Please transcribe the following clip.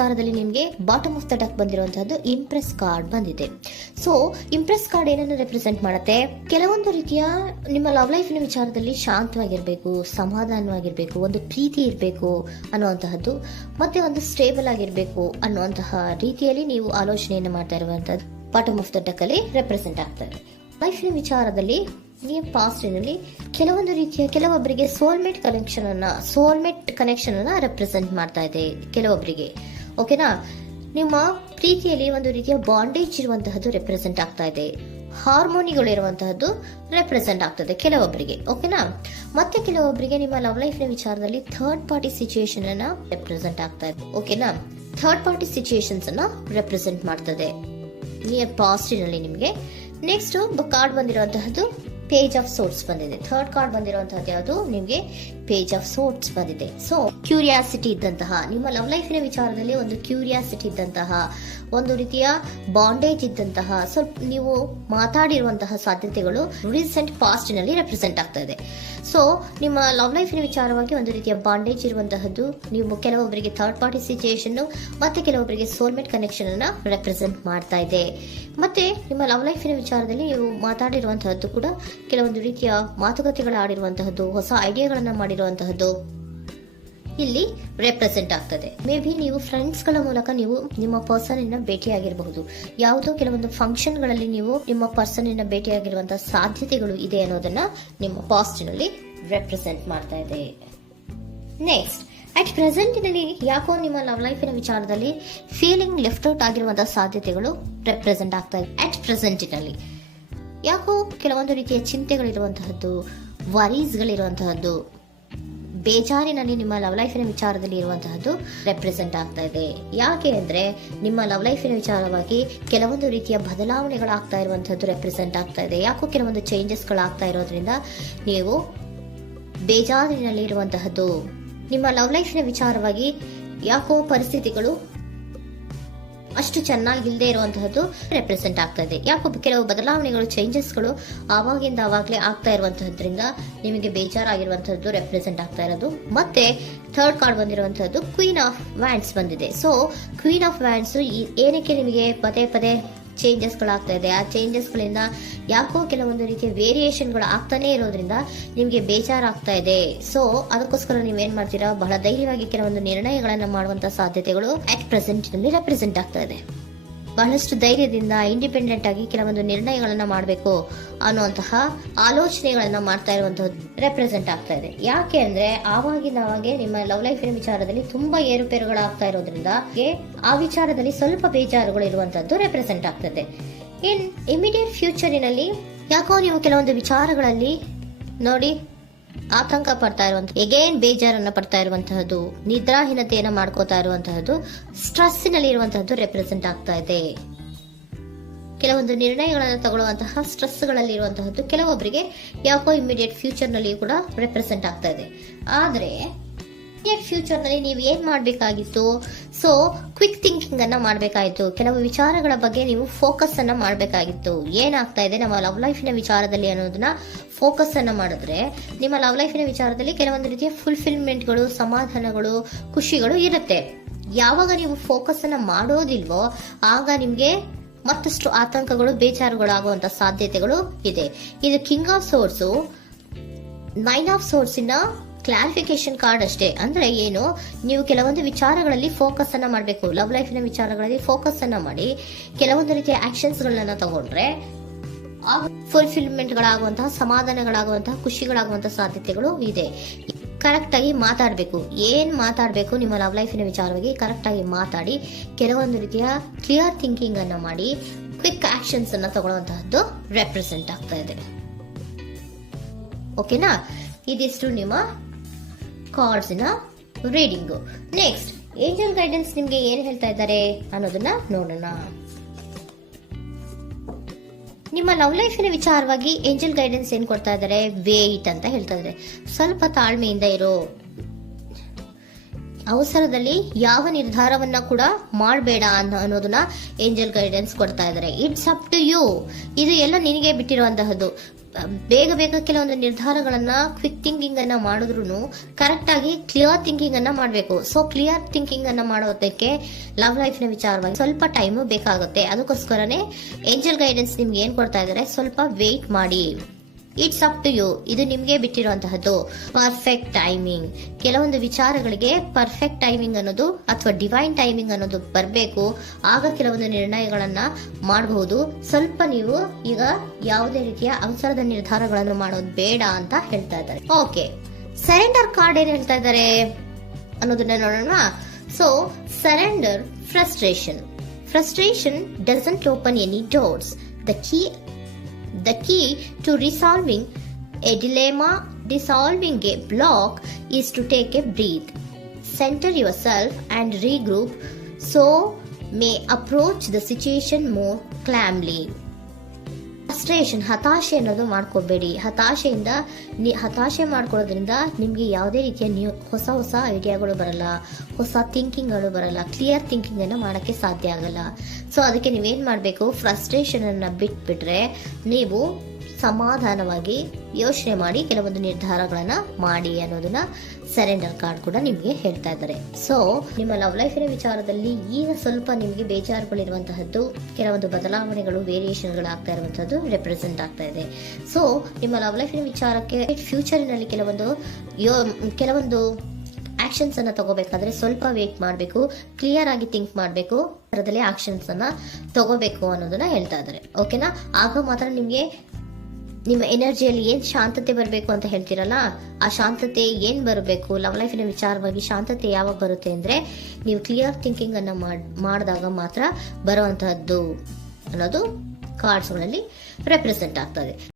ವಿಚಾರದಲ್ಲಿ ನಿಮಗೆ bottom of the deck ಬಂದಿರುವಂತಹದ್ದು Impress card ಬಂದಿದೆ. ಸೊ ಇಂಪ್ರೆಸ್ ಕಾರ್ಡ್ ಏನನ್ನು ರೆಪ್ರೆಸೆಂಟ್ ಮಾಡುತ್ತೆ? ಕೆಲವೊಂದು ರೀತಿಯ ನಿಮ್ಮ ಲವ್ ಲೈಫಿನ ವಿಚಾರದಲ್ಲಿ ಶಾಂತವಾಗಿರ್ಬೇಕು, ಸಮಾಧಾನವಾಗಿರ್ಬೇಕು, ಒಂದು ಪ್ರೀತಿ ಇರಬೇಕು ಅನ್ನುವಂತಹದ್ದು, ಮತ್ತೆ ಒಂದು ಸ್ಟೇಬಲ್ ಆಗಿರ್ಬೇಕು ಅನ್ನುವಂತಹ ರೀತಿಯಲ್ಲಿ ನೀವು ಆಲೋಚನೆಯನ್ನು ಮಾಡ್ತಾ ಇರುವಂತಹದ್ದು ಬಾಟಮ್ ಆಫ್ ದ ಡೆಕ್ ಅಲ್ಲಿ ರೆಪ್ರೆಸೆಂಟ್ ಆಗ್ತದೆ. ಲೈಫಿನ ವಿಚಾರದಲ್ಲಿ ನೀವು ಪಾಸ್ಟಿನಲ್ಲಿ ಕೆಲವೊಂದು ರೀತಿಯ ಕೆಲವೊಬ್ಬರಿಗೆ ಸೋಲ್ಮೇಟ್ ಕನೆಕ್ಷನ್ ಅನ್ನ ರೆಪ್ರೆಸೆಂಟ್ ಮಾಡ್ತಾ ಇದೆ ಕೆಲವೊಬ್ಬರಿಗೆ. ಓಕೆನಾ? ನಿಮ್ಮ ಪ್ರೀತಿಯಲ್ಲಿ ಒಂದು ರೀತಿಯ ಬಾಂಡೇಜ್ ಇರುವಂತಹದ್ದು ರೆಪ್ರೆಸೆಂಟ್ ಆಗ್ತಾ ಇದೆ. ಹಾರ್ಮೋನಿಗಳು ಇರುವಂತಹದ್ದು ರೆಪ್ರೆಸೆಂಟ್ ಆಗ್ತದೆ ಕೆಲವೊಬ್ಬರಿಗೆ. ಓಕೆನಾ? ಮತ್ತೆ ಕೆಲವೊಬ್ಬರಿಗೆ ನಿಮ್ಮ ಲವ್ ಲೈಫ್ನ ವಿಚಾರದಲ್ಲಿ ಥರ್ಡ್ ಪಾರ್ಟಿ ಸಿಚುಯೇಷನ್ ಅನ್ನ ರೆಪ್ರೆಸೆಂಟ್ ಆಗ್ತಾ ಇದೆ. ಓಕೆನಾ? ಥರ್ಡ್ ಪಾರ್ಟಿ ಸಿಚುಯೇಷನ್ಸ್ ಅನ್ನ ರೆಪ್ರೆಸೆಂಟ್ ಮಾಡ್ತದೆ ನಿಯರ್ ಪಾಸ್ಟಿನಲ್ಲಿ ನಿಮಗೆ. Next card ಬಂದಿರುವಂತಹದ್ದು page of swords ಬಂದಿದೆ. ಥರ್ಡ್ ಕಾರ್ಡ್ ಬಂದಿರುವಂತಹದ್ದು ಯಾವುದು? ನಿಮಗೆ ಪೇಜ್ ಆಫ್ ಸೋರ್ಟ್ಸ್ ಬಂದಿದೆ. ಸೊ ಕ್ಯೂರಿಯಾಸಿಟಿ ಇದ್ದಂತಹ, ನಿಮ್ಮ ಲವ್ ಲೈಫಿನ ವಿಚಾರದಲ್ಲಿ ಒಂದು ಕ್ಯೂರಿಯಾಸಿಟಿ ಇದ್ದಂತಹ, ಒಂದು ರೀತಿಯ ಬಾಂಡೇಜ್ ಇದ್ದಂತಹ, ಸ್ವಲ್ಪ ನೀವು ಮಾತಾಡಿರುವಂತಹ ಸಾಧ್ಯತೆಗಳು ರೀಸೆಂಟ್ ಪಾಸ್ಟ್ ನಲ್ಲಿ ರೆಪ್ರೆಸೆಂಟ್ ಆಗ್ತಾ ಇದೆ. ಸೊ ನಿಮ್ಮ ಲವ್ ಲೈಫಿನ ವಿಚಾರವಾಗಿ ಒಂದು ರೀತಿಯ ಬಾಂಡೇಜ್ ಇರುವಂತಹದ್ದು, ನೀವು ಕೆಲವೊಬ್ಬರಿಗೆ ಥರ್ಡ್ ಪಾರ್ಟಿ ಸಿಚುಯೇಷನ್ ಮತ್ತೆ ಕೆಲವೊಬ್ಬರಿಗೆ ಸೋಲ್ಮೇಟ್ ಕನೆಕ್ಷನ್ ಅನ್ನ ರೆಪ್ರೆಸೆಂಟ್ ಮಾಡ್ತಾ ಇದೆ. ಮತ್ತೆ ನಿಮ್ಮ ಲವ್ ಲೈಫಿನ ವಿಚಾರದಲ್ಲಿ ನೀವು ಮಾತಾಡಿರುವಂತಹದ್ದು ಕೂಡ ಕೆಲವೊಂದು ರೀತಿಯ ಮಾತುಕತೆಗಳ ಆಡಿರುವಂತಹದ್ದು, ಹೊಸ ಐಡಿಯಾಗಳನ್ನ ಮಾಡಿರುವಂತಹದ್ದು ಇಲ್ಲಿ ರೆಪ್ರೆಸೆಂಟ್ ಆಗ್ತದೆ. ಮೇ ಬಿ ನೀವು ಫ್ರೆಂಡ್ಸ್ ಗಳ ಮೂಲಕ ನೀವು ನಿಮ್ಮ ಪರ್ಸನ್ ಅನ್ನ ಭೇಟಿಯಾಗಿರಬಹುದು. ಯಾವುದೋ ಕೆಲವೊಂದು ಫಂಕ್ಷನ್ ಗಳಲ್ಲಿ ನೀವು ನಿಮ್ಮ ಪರ್ಸನ್ ಅನ್ನ ಭೇಟಿಯಾಗಿರುವಂತಹ ಸಾಧ್ಯತೆಗಳು ಇದೆ ಅನ್ನೋದನ್ನ ನಿಮ್ಮ ಪಾಸ್ಟ್ ನಲ್ಲಿ ರೆಪ್ರೆಸೆಂಟ್ ಮಾಡ್ತಾ ಇದೆ. ನೆಕ್ಸ್ಟ್, ಅಟ್ ಪ್ರೆಸೆಂಟ್ ನಲ್ಲಿ ಯಾಕೋ ನಿಮ್ಮ ಲವ್ ಲೈಫಿನ ವಿಚಾರದಲ್ಲಿ ಫೀಲಿಂಗ್ ಲೆಫ್ಟ್ ಔಟ್ ಆಗಿರುವಂತಹ ಸಾಧ್ಯತೆಗಳು ರೆಪ್ರೆಸೆಂಟ್ ಆಗ್ತಾ ಇದೆ. ಅಟ್ ಪ್ರೆಸೆಂಟ್ ನಲ್ಲಿ ಯಾಕೋ ಕೆಲವೊಂದು ರೀತಿಯ ಚಿಂತೆಗಳಿರುವಂತಹದ್ದು, ವರೀಸ್ಗಳಿರುವಂತಹದ್ದು, ಬೇಜಾರಿನಲ್ಲಿ ನಿಮ್ಮ ಲವ್ ಲೈಫಿನ ವಿಚಾರದಲ್ಲಿ ಇರುವಂತಹದ್ದು ರೆಪ್ರೆಸೆಂಟ್ ಆಗ್ತಾ ಇದೆ. ಯಾಕೆ ಅಂದ್ರೆ ನಿಮ್ಮ ಲವ್ ಲೈಫಿನ ವಿಚಾರವಾಗಿ ಕೆಲವೊಂದು ರೀತಿಯ ಬದಲಾವಣೆಗಳಾಗ್ತಾ ಇರುವಂತಹದ್ದು ರೆಪ್ರೆಸೆಂಟ್ ಆಗ್ತಾ ಇದೆ. ಯಾಕೋ ಕೆಲವೊಂದು ಚೇಂಜಸ್ಗಳಾಗ್ತಾ ಇರೋದ್ರಿಂದ ನೀವು ಬೇಜಾರಿನಲ್ಲಿ ಇರುವಂತಹದ್ದು. ನಿಮ್ಮ ಲವ್ ಲೈಫಿನ ವಿಚಾರವಾಗಿ ಯಾಕೋ ಪರಿಸ್ಥಿತಿಗಳು ಅಷ್ಟು ಚೆನ್ನಾಗಿಲ್ಲದೆ ಇರುವಂತಹದ್ದು ರೆಪ್ರೆಸೆಂಟ್ ಆಗ್ತಾ ಇದೆ. ಯಾಕೋ ಕೆಲವು ಬದಲಾವಣೆಗಳು, ಚೇಂಜಸ್ಗಳು ಆವಾಗಿಂದ ಆವಾಗಲೇ ಆಗ್ತಾ ಇರುವಂತಹದ್ರಿಂದ ನಿಮಗೆ ಬೇಜಾರಾಗಿರುವಂತಹದ್ದು ರೆಪ್ರೆಸೆಂಟ್ ಆಗ್ತಾ ಇರೋದು. ಮತ್ತೆ third card ಬಂದಿರುವಂತಹದ್ದು queen of wands ಬಂದಿದೆ. ಸೊ ಕ್ವೀನ್ ಆಫ್ ವ್ಯಾಂಡ್ಸ್ ಏನಕ್ಕೆ ನಿಮಗೆ ಪದೇ ಪದೇ ಚೇಂಜಸ್ಗಳಾಗ್ತಾ ಇದೆ? ಆ ಚೇಂಜಸ್ಗಳಿಂದ ಯಾಕೋ ಕೆಲವೊಂದು ರೀತಿಯ ವೇರಿಯೇಷನ್ಗಳು ಆಗ್ತಾನೆ ಇರೋದ್ರಿಂದ ನಿಮಗೆ ಬೇಜಾರಾಗ್ತಾ ಇದೆ. ಸೊ ಅದಕ್ಕೋಸ್ಕರ ನೀವೇನ್ ಮಾಡ್ತೀರಾ? ಬಹಳ ಧೈರ್ಯವಾಗಿ ಕೆಲವೊಂದು ನಿರ್ಣಯಗಳನ್ನ ಮಾಡುವಂತಹ ಸಾಧ್ಯತೆಗಳು ಅಟ್ ಪ್ರೆಸೆಂಟ್ ನಲ್ಲಿ ರೆಪ್ರೆಸೆಂಟ್ ಆಗ್ತಾ ಇದೆ. ಬಹಳಷ್ಟು ಧೈರ್ಯದಿಂದ ಇಂಡಿಪೆಂಡೆಂಟ್ ಆಗಿ ಕೆಲವೊಂದು ನಿರ್ಣಯಗಳನ್ನ ಮಾಡಬೇಕು ಅನ್ನುವಂತಹ ಆಲೋಚನೆಗಳನ್ನ ಮಾಡ್ತಾ ಇರುವಂತಹದ್ದು ರೆಪ್ರೆಸೆಂಟ್ ಆಗ್ತಾ ಇದೆ. ಯಾಕೆ ಅಂದ್ರೆ ಆವಾಗಿನವಾಗೆ ನಿಮ್ಮ ಲವ್ ಲೈಫಿನ ವಿಚಾರದಲ್ಲಿ ತುಂಬಾ ಏರುಪೇರುಗಳಾಗ್ತಾ ಇರೋದ್ರಿಂದ ಆ ವಿಚಾರದಲ್ಲಿ ಸ್ವಲ್ಪ ಬೇಜಾರುಗಳು ಇರುವಂತದ್ದು ರೆಪ್ರೆಸೆಂಟ್ ಆಗ್ತದೆ. ಇನ್ ಇಮಿಡಿಯೇಟ್ ಫ್ಯೂಚರಿನಲ್ಲಿ ಯಾಕೋ ನೀವು ಕೆಲವೊಂದು ವಿಚಾರಗಳಲ್ಲಿ ನೋಡಿ ಆತಂಕ ಪಡ್ತಾ ಇರುವಂತಹ, ಎಗೇನ್ ಬೇಜಾರನ್ನ ಪಡ್ತಾ ಇರುವಂತಹದ್ದು, ನಿದ್ರಾಹೀನತೆಯನ್ನ ಮಾಡ್ಕೋತಾ ಇರುವಂತಹದ್ದು, ಸ್ಟ್ರೆಸ್ಸಿನಲ್ಲಿ ಇರುವಂತಹದ್ದು ರೆಪ್ರೆಸೆಂಟ್ ಆಗ್ತಾ ಇದೆ. ಕೆಲವೊಂದು ನಿರ್ಣಯಗಳನ್ನು ತಗೊಳ್ಳುವಂತಹ ಸ್ಟ್ರೆಸ್ಗಳಲ್ಲಿ ಇರುವಂತಹದ್ದು ಕೆಲವೊಬ್ಬರಿಗೆ ಯಾಕೋ ಇಮಿಡಿಯೇಟ್ ಫ್ಯೂಚರ್ ನಲ್ಲಿ ಕೂಡ ರೆಪ್ರೆಸೆಂಟ್ ಆಗ್ತಾ ಇದೆ. ಆದ್ರೆ ಫ್ಯೂಚರ್ ನಲ್ಲಿ ನೀವು ಏನ್ ಮಾಡ್ಬೇಕಾಗಿತ್ತು? ಸೊ ಕ್ವಿಕ್ ಥಿಂಕಿಂಗ್ ಅನ್ನ ಮಾಡ್ಬೇಕಾಗಿತ್ತು. ಕೆಲವು ವಿಚಾರಗಳ ಬಗ್ಗೆ ನೀವು ಫೋಕಸ್ ಅನ್ನ ಮಾಡ್ಬೇಕಾಗಿತ್ತು. ಏನಾಗ್ತಾ ಇದೆ ನಮ್ಮ ಲವ್ ಲೈಫಿನ ವಿಚಾರದಲ್ಲಿ ಅನ್ನೋದನ್ನ ಫೋಕಸ್ ಅನ್ನ ಮಾಡಿದ್ರೆ ನಿಮ್ಮ ಲವ್ ಲೈಫಿನ ವಿಚಾರದಲ್ಲಿ ಕೆಲವೊಂದು ರೀತಿಯ ಫುಲ್ಫಿಲ್ಮೆಂಟ್ಗಳು, ಸಮಾಧಾನಗಳು, ಖುಷಿಗಳು ಇರುತ್ತೆ. ಯಾವಾಗ ನೀವು ಫೋಕಸ್ ಅನ್ನ ಮಾಡೋದಿಲ್ವೋ ಆಗ ನಿಮ್ಗೆ ಮತ್ತಷ್ಟು ಆತಂಕಗಳು, ಬೇಜಾರುಗಳು ಆಗುವಂತ ಸಾಧ್ಯತೆಗಳು ಇದೆ. ಇದು king of swords, nine of swords ಇನ್ನ ಕ್ಲಾರಿಫಿಕೇಶನ್ ಕಾರ್ಡ್ ಅಷ್ಟೇ. ಅಂದ್ರೆ ಏನು? ನೀವು ಕೆಲವೊಂದು ವಿಚಾರಗಳಲ್ಲಿ ಫೋಕಸ್ ಅನ್ನ ಮಾಡಬೇಕು. ಲವ್ ಲೈಫಿನ ವಿಚಾರಗಳಲ್ಲಿ ಫೋಕಸ್ ಅನ್ನ ಮಾಡಿ ಕೆಲವೊಂದು ರೀತಿಯ ಆಕ್ಷನ್ಸ್ ಗಳನ್ನ ತಗೊಂಡ್ರೆ ಫುಲ್ಫಿಲ್ಮೆಂಟ್ ಗಳಾಗುವಂತಹ, ಸಮಾಧಾನಗಳಾಗುವಂತಹ, ಖುಷಿಗಳಾಗುವಂತಹ ಸಾಧ್ಯತೆಗಳು ಇದೆ. ಕರೆಕ್ಟ್ ಆಗಿ ಮಾತಾಡಬೇಕು. ಏನ್ ಮಾತಾಡಬೇಕು ನಿಮ್ಮ ಲವ್ ಲೈಫಿನ ವಿಚಾರವಾಗಿ ಕರೆಕ್ಟ್ ಆಗಿ ಮಾತಾಡಿ ಕೆಲವೊಂದು ರೀತಿಯ ಕ್ಲಿಯರ್ ಥಿಂಕಿಂಗ್ ಅನ್ನ ಮಾಡಿ ಕ್ವಿಕ್ ಆಕ್ಷನ್ಸ್ ಅನ್ನ ತಗೊಳ್ಳುವಂತಹದ್ದು ರೆಪ್ರೆಸೆಂಟ್ ಆಗ್ತಾ ಇದೆ. ಓಕೆನಾ? ಇದಿಷ್ಟು ನಿಮ್ಮ ಕಾರ್ಡ್ಸ್ನ ರೀಡಿಂಗು. ನೆಕ್ಸ್ಟ್, ಏಂಜಲ್ ಗೈಡೆನ್ಸ್ ನಿಮ್ಗೆ ಏನ್ ಹೇಳ್ತಾ ಇದ್ದಾರೆ ಅನ್ನೋದನ್ನ ನೋಡೋಣ. ನಿಮ್ಮ ಲವ್ ಲೈಫಿನ ವಿಚಾರವಾಗಿ ಏಂಜಲ್ ಗೈಡೆನ್ಸ್ ಏನ್ ಕೊಡ್ತಾ ಇದ್ದಾರೆ? ವೇಟ್ ಅಂತ ಹೇಳ್ತಾ ಇದ್ದಾರೆ. ಸ್ವಲ್ಪ ತಾಳ್ಮೆಯಿಂದ ಇರೋ. ಅವಸರದಲ್ಲಿ ಯಾವ ನಿರ್ಧಾರವನ್ನ ಕೂಡ ಮಾಡಬೇಡ ಅನ್ನೋದನ್ನ ಏಂಜಲ್ ಗೈಡೆನ್ಸ್ ಕೊಡ್ತಾ ಇದ್ದಾರೆ. ಇಟ್ಸ್ ಅಪ್ ಟು ಯು, ಇದು ಎಲ್ಲ ನಿನಗೆ ಬಿಟ್ಟಿರುವಂತಹದ್ದು. ಬೇಗ ಬೇಗ ಕೆಲವೊಂದು ನಿರ್ಧಾರಗಳನ್ನ ಕ್ವಿಕ್ ಥಿಂಕಿಂಗ್ ಅನ್ನ ಮಾಡಿದ್ರು ಕರೆಕ್ಟ್ ಆಗಿ ಕ್ಲಿಯರ್ ಥಿಂಕಿಂಗ್ ಅನ್ನ ಮಾಡಬೇಕು. ಸೊ ಕ್ಲಿಯರ್ ಥಿಂಕಿಂಗ್ ಅನ್ನ ಮಾಡೋದಕ್ಕೆ ಲವ್ ಲೈಫ್ ನ ವಿಚಾರವಾಗಿ ಸ್ವಲ್ಪ ಟೈಮ್ ಬೇಕಾಗುತ್ತೆ. ಅದಕ್ಕೋಸ್ಕರನೇ ಏಂಜಲ್ ಗೈಡೆನ್ಸ್ ನಿಮ್ಗೆ ಏನ್ ಕೊಡ್ತಾ ಇದ್ದಾರೆ, ಸ್ವಲ್ಪ ವೇಟ್ ಮಾಡಿ. ಇಟ್ಸ್ ಅಪ್ ಟು ಯು, ಇದು ನಿಮ್ಗೆ ಬಿಟ್ಟಿರುವಂತಹದ್ದು. ಪರ್ಫೆಕ್ಟ್ ಟೈಮಿಂಗ್, ಕೆಲವೊಂದು ವಿಚಾರಗಳಿಗೆ ಪರ್ಫೆಕ್ಟ್ ಟೈಮಿಂಗ್ ಅನ್ನೋದು ಅಥವಾ ಡಿವೈನ್ ಟೈಮಿಂಗ್ ಅನ್ನೋದು ಬರಬೇಕು. ಆಗ ಕೆಲವೊಂದು ನಿರ್ಣಯಗಳನ್ನ ಮಾಡಬಹುದು. ಸ್ವಲ್ಪ ನೀವು ಈಗ ಯಾವುದೇ ರೀತಿಯ ಅವಸರದ ನಿರ್ಧಾರಗಳನ್ನು ಮಾಡೋದು ಬೇಡ ಅಂತ ಹೇಳ್ತಾ ಇದ್ದಾರೆ. ಓಕೆ, ಸರೆಂಡರ್ ಕಾರ್ಡ್ ಏನ್ ಹೇಳ್ತಾ ಇದ್ದಾರೆ ಅನ್ನೋದನ್ನ ನೋಡೋಣ. So surrender frustration doesn't open any doors. The key to resolving a dilemma, dissolving a block, is to take a breath, center yourself and regroup so may approach the situation more calmly. Frustration, ಹತಾಶೆ ಅನ್ನೋದು ಮಾಡ್ಕೋಬೇಡಿ. ಹತಾಶೆ ಮಾಡ್ಕೊಳ್ಳೋದ್ರಿಂದ ನಿಮ್ಗೆ ಯಾವುದೇ ರೀತಿಯ ಹೊಸ ಐಡಿಯಾಗಳು ಬರಲ್ಲ, ಹೊಸ ಥಿಂಕಿಂಗ್ಗಳು ಬರಲ್ಲ, ಕ್ಲಿಯರ್ ಥಿಂಕಿಂಗ್ ಅನ್ನ ಮಾಡಕ್ಕೆ ಸಾಧ್ಯ ಆಗಲ್ಲ. ಸೊ ಅದಕ್ಕೆ ನೀವೇನ್ ಮಾಡ್ಬೇಕು, ಫ್ರಸ್ಟ್ರೇಷನ್ ಅನ್ನ ಬಿಟ್ಬಿಟ್ರೆ ನೀವು ಸಮಾಧಾನವಾಗಿ ಯೋಚನೆ ಮಾಡಿ ಕೆಲವೊಂದು ನಿರ್ಧಾರಗಳನ್ನ ಮಾಡಿ ಅನ್ನೋದನ್ನ ಸರೆಂಡರ್ ಕಾರ್ಡ್ ಕೂಡ ನಿಮ್ಗೆ ಹೇಳ್ತಾ ಇದ್ದಾರೆ. ಸೊ ನಿಮ್ಮ ಲವ್ ಲೈಫಿನ ವಿಚಾರದಲ್ಲಿ ಈಗ ಸ್ವಲ್ಪ ನಿಮ್ಗೆ ಬೇಜಾರುಗಳಿರುವಂತಹದ್ದು, ಕೆಲವೊಂದು ಬದಲಾವಣೆಗಳು, ವೇರಿಯೇಷನ್ಗಳು ಆಗ್ತಾ ಇರುವಂತಹದ್ದು ರೆಪ್ರೆಸೆಂಟ್ ಆಗ್ತಾ ಇದೆ. ಸೊ ನಿಮ್ಮ ಲವ್ ಲೈಫಿನ ವಿಚಾರಕ್ಕೆ ಫ್ಯೂಚರಿನಲ್ಲಿ ಕೆಲವೊಂದು ಆಕ್ಷನ್ಸ್ ಅನ್ನ ತಗೋಬೇಕಾದ್ರೆ ಸ್ವಲ್ಪ ವೇಟ್ ಮಾಡಬೇಕು, ಕ್ಲಿಯರ್ ಆಗಿ ಥಿಂಕ್ ಮಾಡಬೇಕು, ಅದರಲ್ಲಿ ಆಕ್ಷನ್ಸ್ ಅನ್ನ ತಗೋಬೇಕು ಅನ್ನೋದನ್ನ ಹೇಳ್ತಾ ಇದ್ದಾರೆ. ಓಕೆನಾ? ಆಗ ಮಾತ್ರ ನಿಮ್ಗೆ ನಿಮ್ಮ ಎನರ್ಜಿಯಲ್ಲಿ ಏನ್ ಶಾಂತತೆ ಬರಬೇಕು ಅಂತ ಹೇಳ್ತೀರಲ್ಲ, ಆ ಶಾಂತತೆ ಏನ್ ಬರಬೇಕು, ಲವ್ ಲೈಫಿನ ವಿಚಾರವಾಗಿ ಶಾಂತತೆ ಯಾವಾಗ ಬರುತ್ತೆ ಅಂದ್ರೆ ನೀವು ಕ್ಲಿಯರ್ ಥಿಂಕಿಂಗ್ ಅನ್ನ ಮಾಡಿದಾಗ ಮಾತ್ರ ಬರುವಂತಹದ್ದು ಅನ್ನೋದು ಕಾರ್ಡ್ಸ್ ಗಳಲ್ಲಿ ರೆಪ್ರೆಸೆಂಟ್ ಆಗ್ತದೆ.